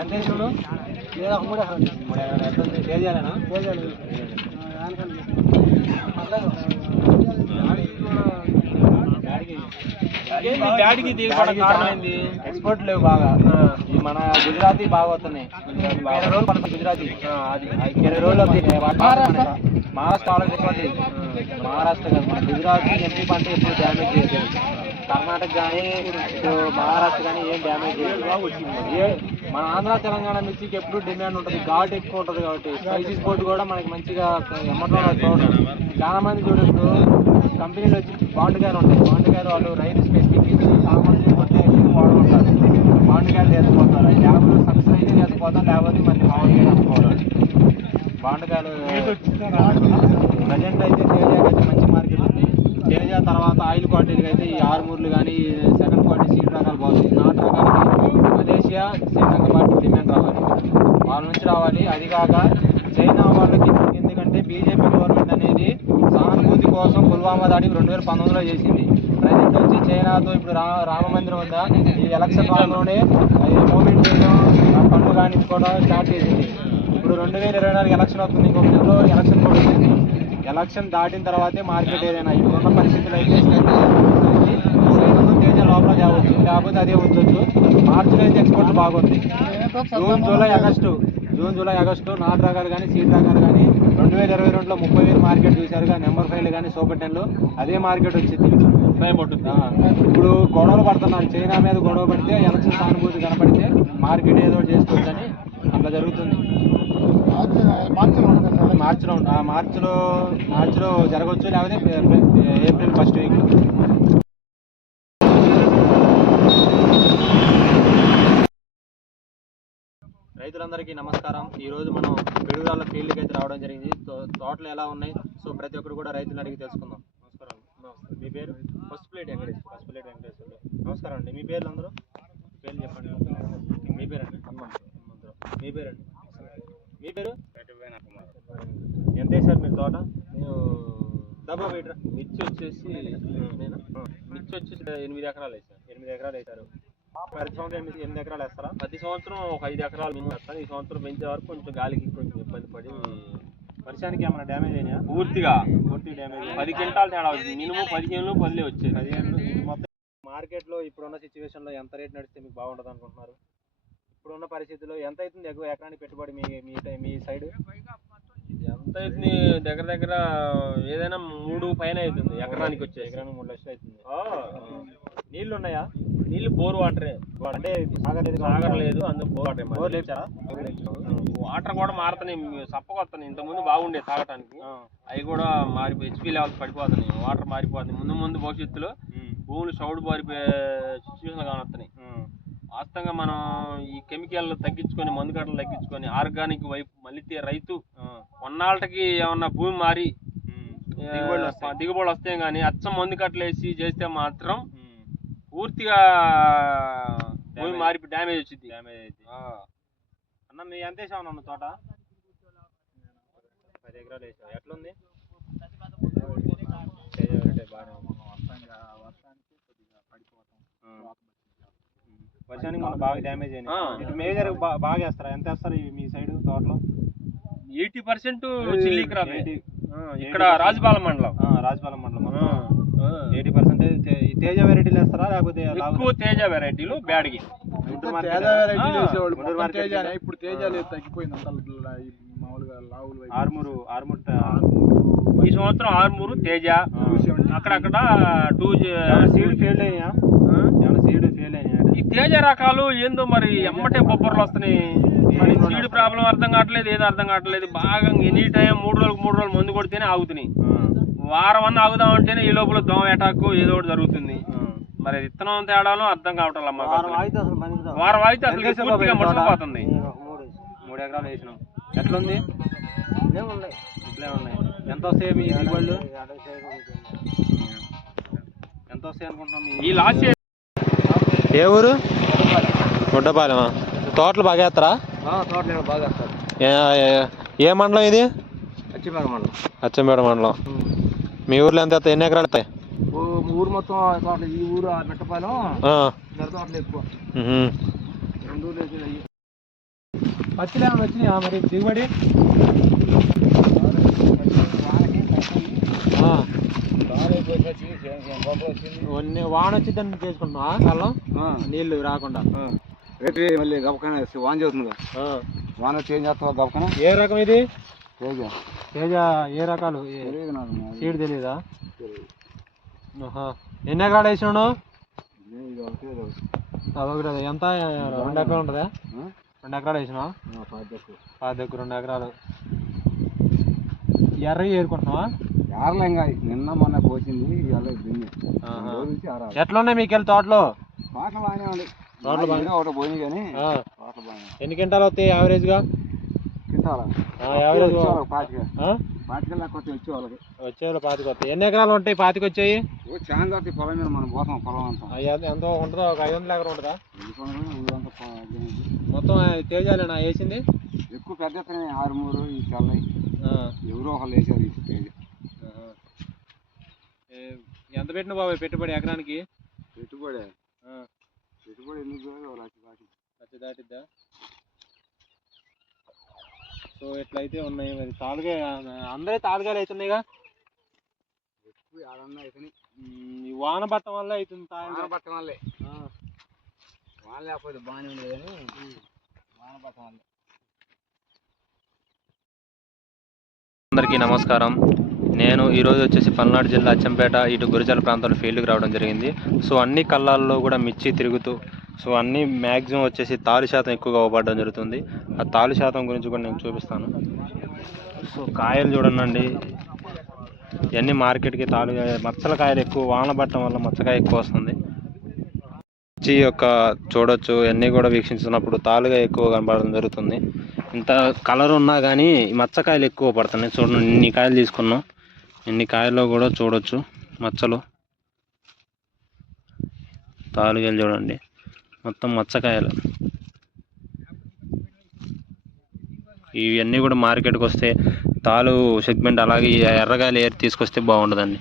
ఎంత వేసాడు లేదా మూడు ఎకరాలు మూడు ఎకరాలు ఎంత డాడీకి ఏంది? ఎక్స్పోర్ట్ లేవు బాగా. ఈ మన గుజరాతీ బాగా వస్తున్నాయి. ఇరవై రోజులు మన గుజరాతీ. అది ఇరవై రోజులు వస్తాయి మహారాష్ట్ర? ఎక్కువ మహారాష్ట్ర కాదు మన గుజరాత్ ఎంపీ పంట ఎప్పుడు డ్యామేజ్ చేసేది కర్ణాటక కానీ ఇటు మహారాష్ట్ర కానీ ఏం డ్యామేజ్ ఏ మన ఆంధ్ర తెలంగాణ మిర్చికి ఎప్పుడు డిమాండ్ ఉంటుంది. ఘాట్ ఎక్కువ ఉంటుంది కాబట్టి స్పైసీ స్పోర్ట్ కూడా మనకి మంచిగా ఎమ్మటం చూడడం చాలా మంది చూడు ఇప్పుడు కంపెనీలు వచ్చి బాండ్ గారు ఉంటాయి. బాండ్ గారు వాళ్ళు రైతు స్పెసిఫిక్ మంది కొట్టే వాడుకుంటారు. బాండ్ గారు చేసుకుంటారు ట్యాబ్లు సక్సెస్ అయితే చేసుకుంటాం లేకపోతే మళ్ళీ మామూలుగా చేసుకోవాలి బాండ్ గారు ప్రజెంట్ అయితే మంచి మార్కెట్ తర్వాత ఆయిల్ క్వాలిటీకి అయితే ఈ ఆర్మూర్లు కానీ సెకండ్ క్వాలిటీ సీడ్ రకాలు బాగుంది నాటు రకాలకి మలేషియా శ్రీలంక పార్టీ డిమాండ్ రావాలి. వాళ్ళ నుంచి రావాలి. అది కాక చైనా వాళ్ళకి ఎందుకంటే బీజేపీ గవర్నమెంట్ అనేది సానుభూతి కోసం పుల్వామా దాడి రెండు వేల పంతొమ్మిదిలో చేసింది. ప్రజెంట్ వచ్చి చైనాతో ఇప్పుడు రా రామ మందిరం ఉందా ఈ ఎలక్షన్ కాలంలోనే మూమెంట్ చేయడం ఆ పన్ను కానించుకోవడం స్టార్ట్ చేసింది. ఇప్పుడు రెండు వేల ఇరవై నాలుగు ఎలక్షన్ వస్తుంది. ఇంకొక నెలలో ఎలక్షన్ కూడా ఎలక్షన్ దాటిన తర్వాతే మార్కెట్ ఏదైనా ఇప్పుడున్న పరిస్థితులు అయితే తేజ లోపల తేవచ్చు లేకపోతే అదే ఉంచవచ్చు మార్చిలో అయితే ఎక్స్పోర్ట్ బాగుంది. June July August June July August నాటు రకాలు కానీ సీడ్ రకాలు కానీ రెండు వేల ఇరవై రెండులో ముప్పై వేలు మార్కెట్ చూశారుగా నెంబర్ ఫైవ్లు కానీ సూపర్ టెన్లు అదే మార్కెట్ వచ్చింది. ఇప్పుడు గొడవలు పడుతున్నారు. చైనా మీద గొడవ పడితే ఎలక్షన్ సానుభూతి కనపడితే మార్కెట్ ఏదో చేసుకోవచ్చని అట్లా జరుగుతుంది. మార్చిలో మార్చిలో మార్చిలో జరగవచ్చు లేకపోతే ఏప్రిల్ ఫస్ట్ వీక్. రైతులందరికీ నమస్కారం. ఈ రోజు మనం పిడుగురాళ్ళ ఫీల్డ్కి అయితే రావడం జరిగింది. తోటలు ఎలా ఉన్నాయి? సో ప్రతి ఒక్కరు కూడా రైతులను అడిగి తెలుసుకుందాం. నమస్కారం. మీ పేరు? First plate Venkateswara first plate Venkateswarlu నమస్కారం అండి. మీ పేర్లు అందరూ? పేర్లు చెప్పండి. మీ పేరండి? హనుమంతరావు. మీ పేరండి? మీ పేరు? ఎంత వేసారు మీరు తోట? నేను డబ్బా బయట మిర్చి వచ్చేసి నేను? మిర్చి వచ్చేసి ఎనిమిది ఎకరాలు వేసాను ఎనిమిది ఎకరాలు వేసారు ప్రతి సంవత్సరం ఎనిమిది ఎనిమిది ఎకరాలు వేస్తారా? ప్రతి సంవత్సరం ఒక ఐదు ఎకరాలు మినిమం వేస్తాను. ఈ సంవత్సరం పెంచే వరకు కొంచెం గాలికి కొంచెం ఇబ్బంది పడి వర్షానికి ఏమైనా డ్యామేజ్ అయినాయా? పూర్తిగా పూర్తి డ్యామేజ్ పది క్వింటాలు తేడా వచ్చింది. మినిమం పదిహేను పదిలే వచ్చేది. పదిహేను మొత్తం మార్కెట్లో ఇప్పుడున్న సిచ్యువేషన్లో ఎంత రేట్ నడిస్తే మీకు బాగుంటుంది అనుకుంటున్నారు? ఇప్పుడున్న పరిస్థితుల్లో ఎంత అవుతుంది ఎగువ ఎకరానికి పెట్టుబడి మీ మీ మీ సైడ్? ఎంత అవుతుంది దగ్గర దగ్గర ఏదైనా మూడు పైన అవుతుంది ఎకరానికి వచ్చేసి. ఎకరానికి మూడు లక్షలు అవుతుంది. ఆ, నీళ్ళు ఉన్నాయా నీళ్ళు బోర్ వాటరే. అంటే సాగలేదు లేదు అందుకు బోర్ వాటరే. బోర్ లేచారా వాటర్ కూడా మారుతున్నాయి సప్పకొస్తున్నాయి ఇంతకుముందు బాగుండే తాగటానికి. అవి కూడా మారిపోయి హెచ్పి లెవెల్స్ పడిపోతున్నాయి. వాటర్ మారిపోతుంది. ముందు ముందు భవిష్యత్తులో భూములు చౌడు మారిపోయే సిచ్యువేషన్ కానొస్తున్నాయి వాస్తవంగా మనం ఈ కెమికల్ తగ్గించుకొని మందు కట్టలు తగ్గించుకొని ఆర్గానిక్ వైపు మళ్ళీ రైతు కొన్నాళ్ళకి ఏమన్నా భూమి మారి ఆ, దిగుబడులు వస్తాయి. దిగుబడులు వస్తాయి కానీ అచ్చం మందు కట్టలు వేసి చేస్తే మాత్రం పూర్తిగా భూమి. మారి డ్యామేజ్ వచ్చింది డ్యామేజ్ అయితే అన్న మీ ఎంత వేసావు అన్న తోట? పది ఎకరాలు వేసావు. ఎట్లుంది? బాగానే ఉంది. ఆ. వర్షానికి మన బాగా డ్యామేజ్ అయింది. ఇటు మేజర్ బాగా వేస్తారా? ఎంత వేస్తారు మీ సైడ్ తోటలో? ఎయిటీ పర్సెంట్ చిల్లీ క్రాప్ 80 ఇక్కడ రాజపాలెం మండలం. ఆ, రాజపాలెం మండలం. ఎయిటీ పర్సెంట్ తేజ వెరైటీలు వేస్తారా? లేకపోతే ఎక్కువ తేజ వెరైటీలు గుంటూరు తేజ వెరైటీలు వేసేవాళ్ళు తేజానే. ఇప్పుడు తేజ లేదు తగ్గిపోయింది అంత ఈ మామూలుగా లావులు. ఆర్మూరు ఆర్మూర్. ఈ సంవత్సరం ఆరుమూరు తేజ. అక్కడక్కడ టూ సీడ్ ఫెయిల్ అయినా ఏమైనా సీడ్ ఫెయిల్ అయినా ఈ తేజ రకాలు ఏందో మరి ఎమ్మటే బొబ్బర్లు వస్తున్నాయి. మరి సీడ్ ప్రాబ్లం అర్థం కావట్లేదు ఏదో అర్థం కావట్లేదు. బాగా ఎనీ టైం మూడు రోజులకు మూడు రోజులు మందు కొడితేనే ఆగుతున్నాయి. వారం అన్న ఆగుదామంటేనే ఈ లోపల దోమ అటాక్ ఏదో ఒకటి జరుగుతుంది. మరి విత్తనం తేడాలో అర్థం కావటం అమ్మ వారం అయితే అసలు పూర్తిగా మర్చిపోతుంది మూడు ఎకరాలు వేసినాం. ఎట్లుంది? ఇట్లే ఉన్నాయి. ఎంత వస్తాయి మీ దిగుబడులు? ఎంత వస్తాయి అనుకుంటున్నాం ఈ లాస్ట్ ఏ ఊరు? గుడ్డపాలెమా? తోటలు బాగా వేస్తారా? తోటలు బాగా ఏ మండలం ఇది? మండలం. అచ్చంపేట మండలం. మీ ఊర్లో ఎంత ఎన్ని ఎకరాలు వస్తాయి? ఊరు మొత్తం తోటలు ఈ ఊరు ఆ మెట్టపాలెం ఆ, తోటలు ఎక్కువ. ఏమైనా వచ్చినాయా మరి దిగుబడి? వాన వచ్చిందని చేసుకుంటున్నావా? కళ్ళం? నీళ్ళు రాకుండా. రేపు మళ్ళీ గబకన వాన చేస్తుందిగా ఆ. వాన వచ్చి ఏం చేస్తావా గబకన ఏ రకం ఇది? తేజ. తేజ ఏ రకాలు. సీడ్ తెలీదా. ఎన్ని ఎకరాలు వేసినాడు. అదొకటి అది ఎంత? రెండు ఎకరాలు ఉంటుందా? రెండు ఎకరాలు వేసినా. పాదకు రెండు ఎకరాలు. ఎర్ర ఏరుకుంటున్నావా? నిన్న మొన్న పోసింది ఇవాళ దున్ని. ఆహా. రోజు నుంచి ఆరాలి ఎట్లా ఉన్నాయి మీకు వెళ్ళి తోటలో? పాటలు బాగానే ఉంది. తోటలు ఇంకా ఒకటి పోయింది కానీ బాగానే ఎన్ని క్వింటాలు వస్తాయి యావరేజ్గా? యావరేజ్ పాతిక. పాతికల్లా కొత్త వచ్చే వాళ్ళకి. వచ్చేవాళ్ళు పాతికి వస్తాయి. ఎన్ని ఎకరాలు ఉంటాయి పాతికి వచ్చాయి చాలా వస్తాయి పొలం మీద మనం పోతాం పొలం అంతా. ఎంత- ఉంటుందో ఒక ఐదు వందల ఎకరం ఉంటుందా. మొత్తం తేజాలేనా? వేసింది? ఎక్కువ పెద్ద ఎత్తున ఆరుమూరు ఈ తెల్లయి. ఆ. ఎవరో ఒకళ్ళు వేసారు ఈ ఎంత పెట్టిన బాబాయ్ పెట్టుబడి ఎకరానికి? పెట్టుబడి? ఆ, పెట్టుబడి ఎందుకు లక్ష లక్ష దాటిద్దా? సో ఇట్లయితే ఉన్నాయి మరి? తాలుగా అందరే తాలుగాలు అవుతున్నాయిగా ఈ వాన పట్టం వల్ల అవుతుంది వాన పట్టం వల్లే. ఆ. వాన లేకపోతే బాగానే ఉండేది కానీ వాన పట్టం వల్లే. అందరికీ నమస్కారం. నేను ఈరోజు వచ్చేసి పల్నాడు జిల్లా అచ్చంపేట ఇటు గురిజాల ప్రాంతంలో ఫీల్డ్కి రావడం జరిగింది. సో అన్ని కళ్ళాల్లో కూడా మిర్చి తిరుగుతూ సో అన్నీ మ్యాక్సిమం వచ్చేసి తాలు శాతం ఎక్కువగా అవ్వబడడం జరుగుతుంది. ఆ తాలు శాతం గురించి కూడా నేను చూపిస్తాను. సో కాయలు చూడండి ఇవన్నీ మార్కెట్కి తాలు మచ్చల కాయలు ఎక్కువ వాన పట్టడం వల్ల మచ్చకాయ ఎక్కువ వస్తుంది. మిర్చి యొక్క చూడొచ్చు ఇవన్నీ కూడా వీక్షించినప్పుడు తాలుగా ఎక్కువ కనబడడం జరుగుతుంది. ఇంత కలర్ ఉన్నా కానీ మచ్చకాయలు ఎక్కువ పడుతున్నాయి. చూడండి ఇన్ని కాయలు తీసుకున్నాం. ఎన్ని కాయల్లో కూడా చూడొచ్చు. మచ్చలు. తాలుగాయలు చూడండి. మొత్తం మచ్చకాయలు. ఇవన్నీ కూడా మార్కెట్కి వస్తే తాలు సెగ్మెంట్ అలాగే ఎర్రకాయలు ఏరి తీసుకొస్తే బాగుంటుందండి